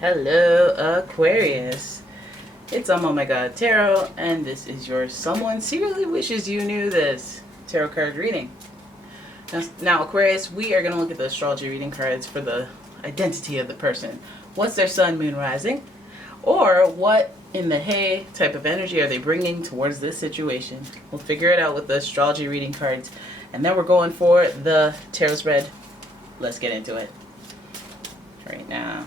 Hello, Aquarius. It's umomgtarot, and this is your Someone Secretly Wishes You Knew This tarot card reading. Now, Aquarius, we are going to look at the astrology reading cards for the identity of the person. What's their sun, moon, rising? Or what in the hey type of energy are they bringing towards this situation? We'll figure it out with the astrology reading cards. And then we're going for the tarot spread. Let's get into it. Right now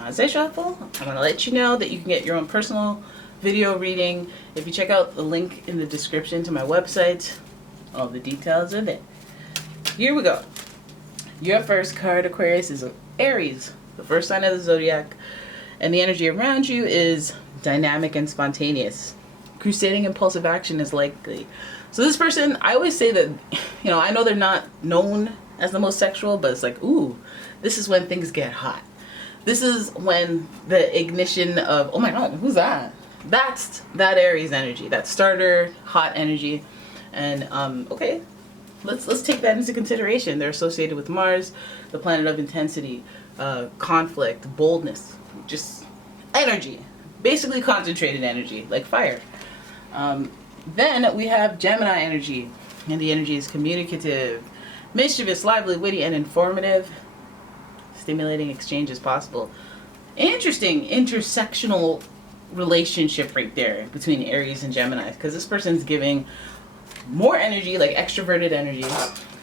as I shuffle, I'm going to let you know that you can get your own personal video reading. If you check out the link in the description to my website, all the details are there. Here we go. Your first card, Aquarius, is Aries, the first sign of the zodiac, and the energy around you is dynamic and spontaneous. Crusading impulsive action is likely. So this person, I always say that, I know they're not known as the most sexual, but it's like, ooh, this is when things get hot. This is when the ignition of, oh my God, who's that? That's that Aries energy, that starter, hot energy. And okay, let's take that into consideration. They're associated with Mars, the planet of intensity, conflict, boldness, just energy, basically concentrated energy, like fire. Then we have Gemini energy, and the energy is communicative, mischievous, lively, witty, and informative. Stimulating exchange is possible. Interesting intersectional relationship right there between Aries and Gemini, because this person's giving more energy, like extroverted energy.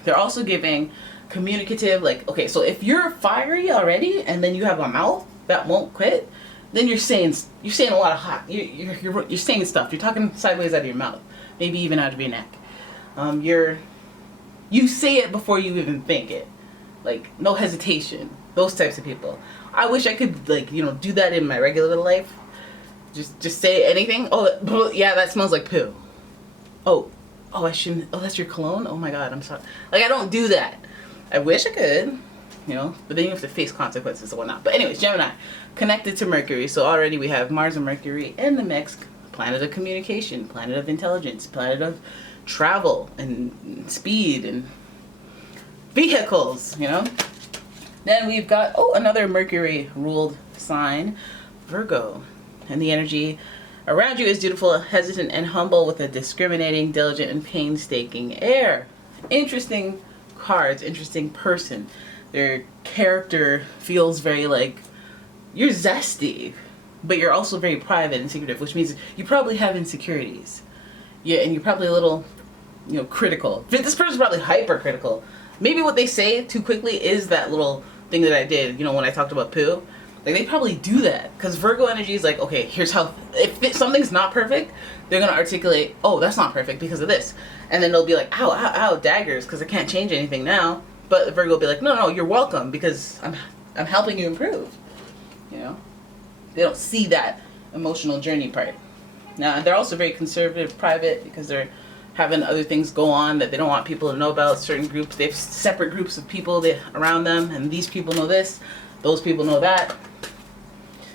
They're also giving communicative, like, okay, so if you're fiery already and then you have a mouth that won't quit, then you're saying a lot of hot. You're saying stuff. You're talking sideways out of your mouth, maybe even out of your neck. You say it before you even think it, like no hesitation. Those types of people. I wish I could do that in my regular life. Just say anything. Oh yeah, that smells like poo. Oh I shouldn't. Oh, that's your cologne. Oh my God, I'm sorry. Like I don't do that. I wish I could. But then you have to face consequences and whatnot. But anyways, Gemini, connected to Mercury. So already we have Mars and Mercury in the mix. Planet of communication, planet of intelligence, planet of travel and speed and vehicles, Then we've got, another Mercury ruled sign, Virgo. And the energy around you is dutiful, hesitant, and humble with a discriminating, diligent, and painstaking air. Interesting cards, interesting person. Their character feels very like, you're zesty, but you're also very private and secretive, which means you probably have insecurities. Yeah, and you're probably a little, critical. This person's probably hypercritical. Maybe what they say too quickly is that little thing that I did, when I talked about poo. Like, they probably do that. Because Virgo energy is like, okay, here's how, if something's not perfect, they're going to articulate, oh, that's not perfect because of this. And then they'll be like, ow, ow, ow, daggers, because I can't change anything now. But Virgo will be like, no, you're welcome, because I'm helping you improve. They don't see that emotional journey part. Now, they're also very conservative, private, because they're having other things go on that they don't want people to know about. Certain groups, they have separate groups of people around them, and these people know this, those people know that.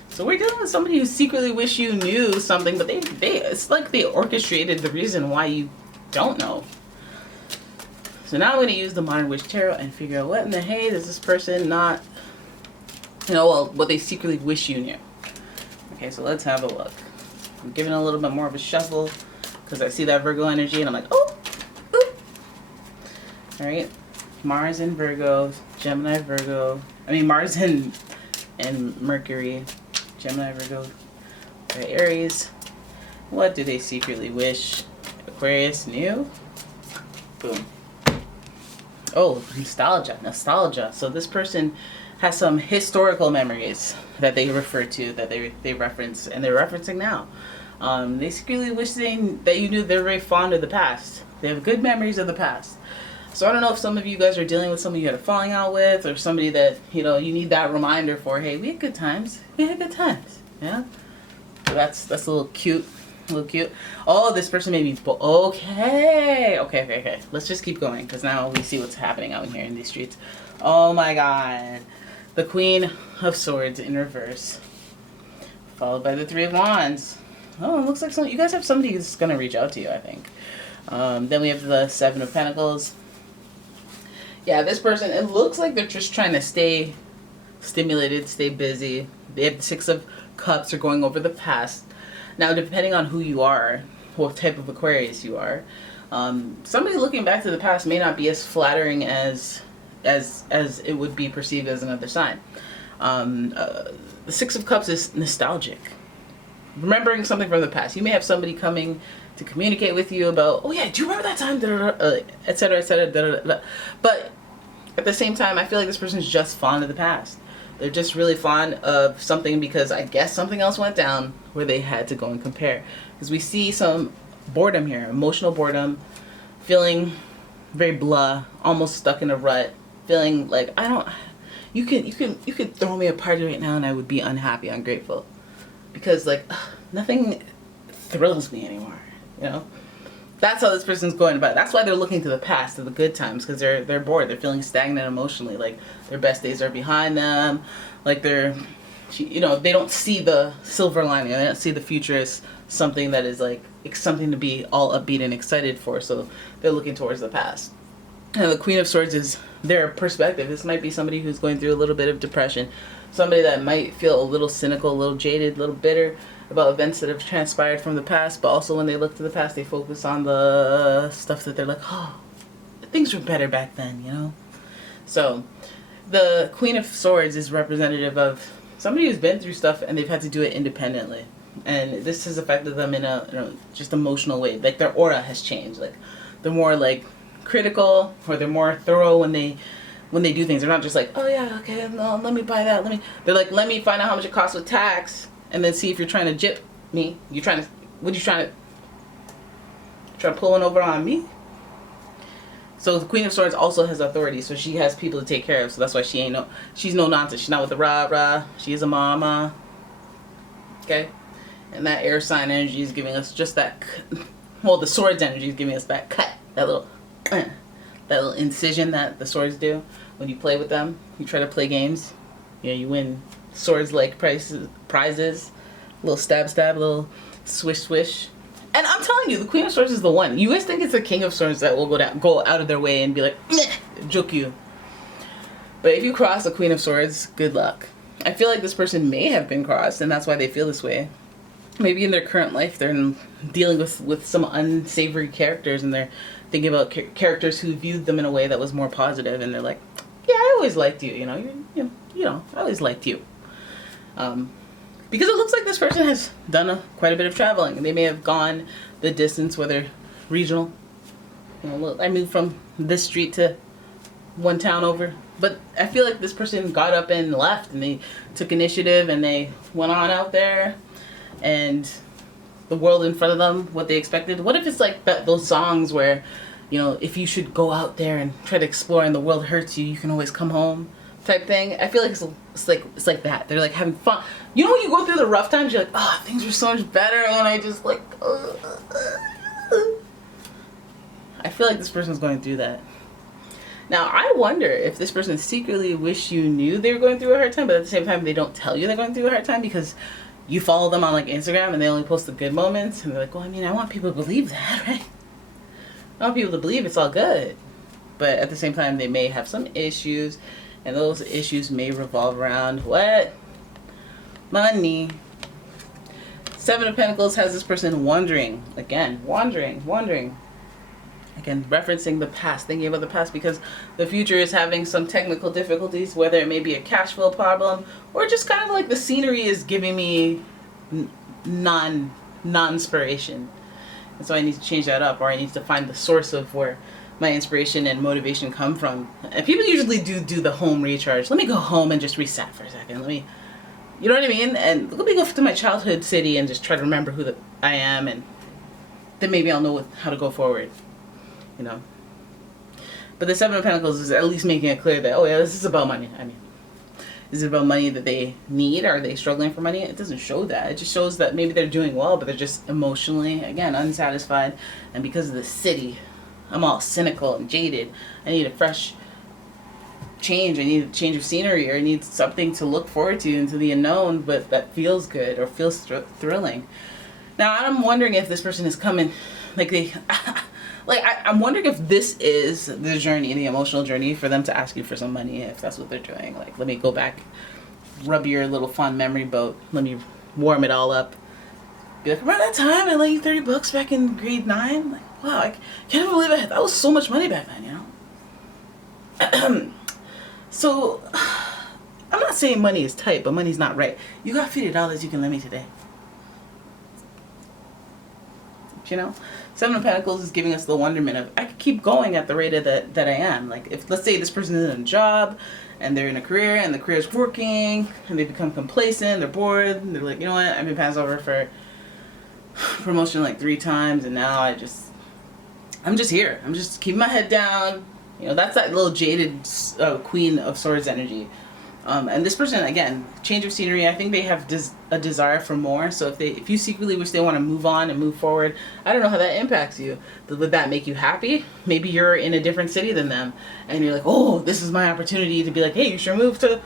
So we're dealing with somebody who secretly wish you knew something, but it's like they orchestrated the reason why you don't know. So now I'm going to use the Modern Witch Tarot and figure out what in the hey does this person not, what they secretly wish you knew. Okay, so let's have a look. I'm giving a little bit more of a shuffle, because I see that Virgo energy and I'm like, oh, ooh. All right, Mars and Virgo, Gemini, Virgo. Mars and Mercury, Gemini, Virgo. All right, Aries. What do they secretly wish Aquarius knew? Boom. Oh, nostalgia. So this person has some historical memories that they refer to, that they reference, and they're referencing now. They secretly wish that you knew they're very fond of the past. They have good memories of the past. So I don't know if some of you guys are dealing with somebody you had a falling out with, or somebody that, you need that reminder for, hey, we had good times. Yeah? So that's a little cute. Oh, this person made me, okay. Let's just keep going, because now we see what's happening out here in these streets. Oh my God. The Queen of Swords in reverse. Followed by the Three of Wands. Oh, it looks like you guys have somebody who's going to reach out to you, I think. Then we have the Seven of Pentacles. Yeah, this person, it looks like they're just trying to stay stimulated, stay busy, They have the Six of Cups. Are going over the past. Now, depending on who you are, what type of Aquarius you are, somebody looking back to the past may not be as flattering as it would be perceived as another sign. The Six of Cups is nostalgic, remembering something from the past. You may have somebody coming to communicate with you about, oh yeah, do you remember that time, etc., etc. But at the same time, I feel like this person's just fond of the past. They're just really fond of something because I guess something else went down where they had to go and compare. Because we see some boredom here, emotional boredom, feeling very blah, almost stuck in a rut, feeling like you could throw me a party right now and I would be unhappy, ungrateful, because like nothing thrills me anymore. You know, that's how this person's going about it. That's why they're looking to the past, to the good times, because they're bored. They're feeling stagnant emotionally. Like their best days are behind them. Like they don't see the silver lining. They don't see the future as something that is like something to be all upbeat and excited for. So they're looking towards the past. And the Queen of Swords is their perspective. This might be somebody who's going through a little bit of depression. Somebody that might feel a little cynical, a little jaded, a little bitter about events that have transpired from the past, but also when they look to the past, they focus on the stuff that they're like, oh, things were better back then, you know? So the Queen of Swords is representative of somebody who's been through stuff and they've had to do it independently. And this has affected them in a just emotional way. Like their aura has changed. Like they're more like critical, or they're more thorough when they do things. They're not just like, oh yeah, okay, no, let me buy that. They're like, let me find out how much it costs with tax, and then see if you're trying to jip me. Trying to pull one over on me? So the Queen of Swords also has authority, so she has people to take care of. So that's why she's no nonsense. She's not with the rah-rah. She is a mama. Okay? And that air sign energy is giving us just that, well, the swords energy is giving us that cut, that little incision that the swords do when you play with them. You try to play games, you win swords like prizes, little stab, little swish. And I'm telling you, the Queen of Swords is the one. You guys think it's the King of Swords that will go out of their way and be like, meh, joke you. But if you cross the Queen of Swords, good luck. I feel like this person may have been crossed, and that's why they feel this way. Maybe in their current life, they're dealing with some unsavory characters, and they're thinking about characters who viewed them in a way that was more positive, and they're like, yeah, I always liked you, I always liked you. Because it looks like this person has done quite a bit of traveling. They may have gone the distance, whether regional. Look, I moved from this street to one town over. But I feel like this person got up and left, and they took initiative, and they went on out there, and the world in front of them, what they expected. What if it's like those songs where, if you should go out there and try to explore and the world hurts you, you can always come home type thing. I feel like it's like that. They're like having fun. When you go through the rough times, you're like, oh, things were so much better, and I just like, I feel like this person's going through that. Now, I wonder if this person secretly wish you knew they were going through a hard time, but at the same time, they don't tell you they're going through a hard time because you follow them on like Instagram and they only post the good moments, and they're like, well, I want people to believe that, right? I want people to believe it's all good. But at the same time, they may have some issues, and those issues may revolve around what? Money. Seven of Pentacles has this person wandering. Again, wandering. Again, referencing the past, thinking about the past, because the future is having some technical difficulties, whether it may be a cash flow problem, or just kind of like the scenery is giving me non-inspiration. And so I need to change that up, or I need to find the source of where my inspiration and motivation come from. And people usually do the home recharge. Let me go home and just reset for a second. You know what I mean? And let me go to my childhood city and just try to remember who I am, and then maybe I'll know how to go forward. But the Seven of Pentacles is at least making it clear that, oh yeah, this is about money. Is it about money that they need? Are they struggling for money? It doesn't show that. It just shows that maybe they're doing well, but they're just emotionally, again, unsatisfied. And because of the city, I'm all cynical and jaded. I need a fresh change. I need a change of scenery, or I need something to look forward to into the unknown, but that feels good or feels thrilling. Now, I'm wondering if this person is coming, I'm wondering if this is the journey, the emotional journey, for them to ask you for some money, if that's what they're doing. Let me go back rub your little fond memory boat. Let me warm it all up. Be like, remember that time I lent you $30 back in grade 9? Like, wow, I can't even believe that was so much money back then, you know? So, I'm not saying money is tight, but money's not right. You got $50 you can lend me today. You know? Seven of Pentacles is giving us the wonderment of, I could keep going at the rate of that I am. Like, if, let's say this person is in a job, and they're in a career, and the career's working, and they become complacent, they're bored, and they're like, you know what, I've been passed over for promotion like 3 times, and now I'm just here. I'm just keeping my head down. You know, that's that little jaded Queen of Swords energy. And this person, again, change of scenery. I think they have a desire for more. So if you secretly wish they want to move on and move forward, I don't know how that impacts you. Would that make you happy? Maybe you're in a different city than them, and you're like, oh, this is my opportunity to be like, hey, you should move to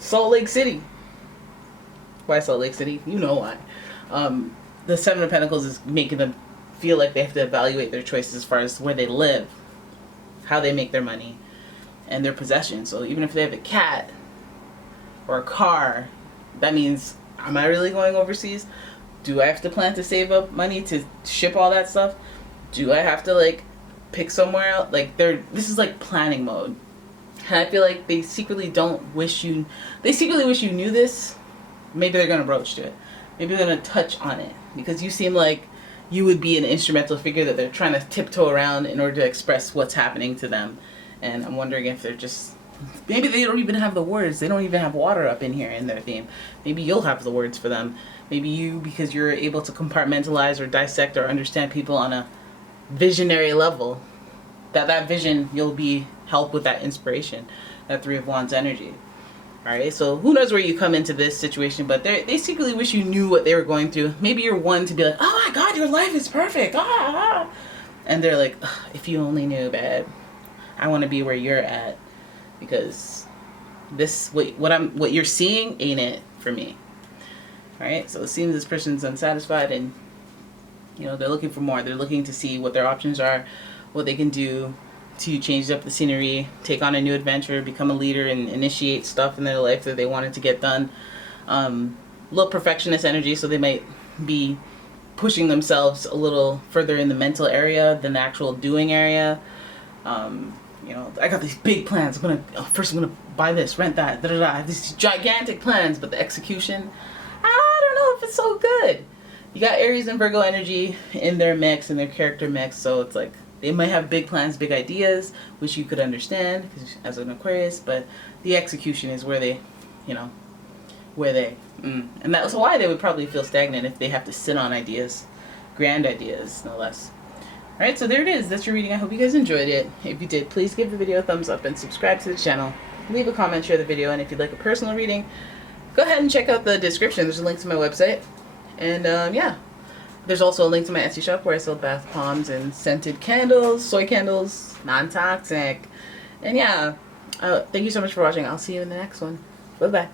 Salt Lake City. Why Salt Lake City? You know why. The Seven of Pentacles is making them feel like they have to evaluate their choices as far as where they live, how they make their money, and their possessions. So even if they have a cat or a car, that means, am I really going overseas? Do I have to plan to save up money to ship all that stuff? Do I have to like pick somewhere else? Like this is like planning mode. And I feel like they secretly wish you knew this. Maybe they're going to broach to it. Maybe they're going to touch on it. Because you seem like you would be an instrumental figure that they're trying to tiptoe around in order to express what's happening to them. And I'm wondering if they're just... Maybe they don't even have the words. They don't even have water up in here in their theme. Maybe you'll have the words for them. Maybe you, because you're able to compartmentalize or dissect or understand people on a visionary level, that vision, you'll be helped with that inspiration. That Three of Wands energy. Alright, so who knows where you come into this situation, but they secretly wish you knew what they were going through. Maybe you're one to be like, oh my god, your life is perfect. And they're like, if you only knew, babe. I want to be where you're at, because what you're seeing ain't it for me. Alright, so it seems this person's unsatisfied, and you know, they're looking for more. They're looking to see what their options are, what they can do to change up the scenery, take on a new adventure, become a leader, and initiate stuff in their life that they wanted to get done. Little perfectionist energy, so they might be pushing themselves a little further in the mental area than the actual doing area. You know, I got these big plans. First I'm gonna buy this, rent that, I have these gigantic plans, but the execution, I don't know if it's so good. You got Aries and Virgo energy in their mix, in their character mix, so it's like they might have big plans, big ideas, which you could understand as an Aquarius, but the execution is where they, you know, and that's why they would probably feel stagnant if they have to sit on ideas, grand ideas, no less. Alright, so there it is. That's your reading. I hope you guys enjoyed it. If you did, please give the video a thumbs up and subscribe to the channel. Leave a comment, share the video, and if you'd like a personal reading, go ahead and check out the description. There's a link to my website. And yeah, there's also a link to my Etsy shop where I sell bath bombs and scented candles, soy candles, non-toxic. And yeah, thank you so much for watching. I'll see you in the next one. Bye-bye.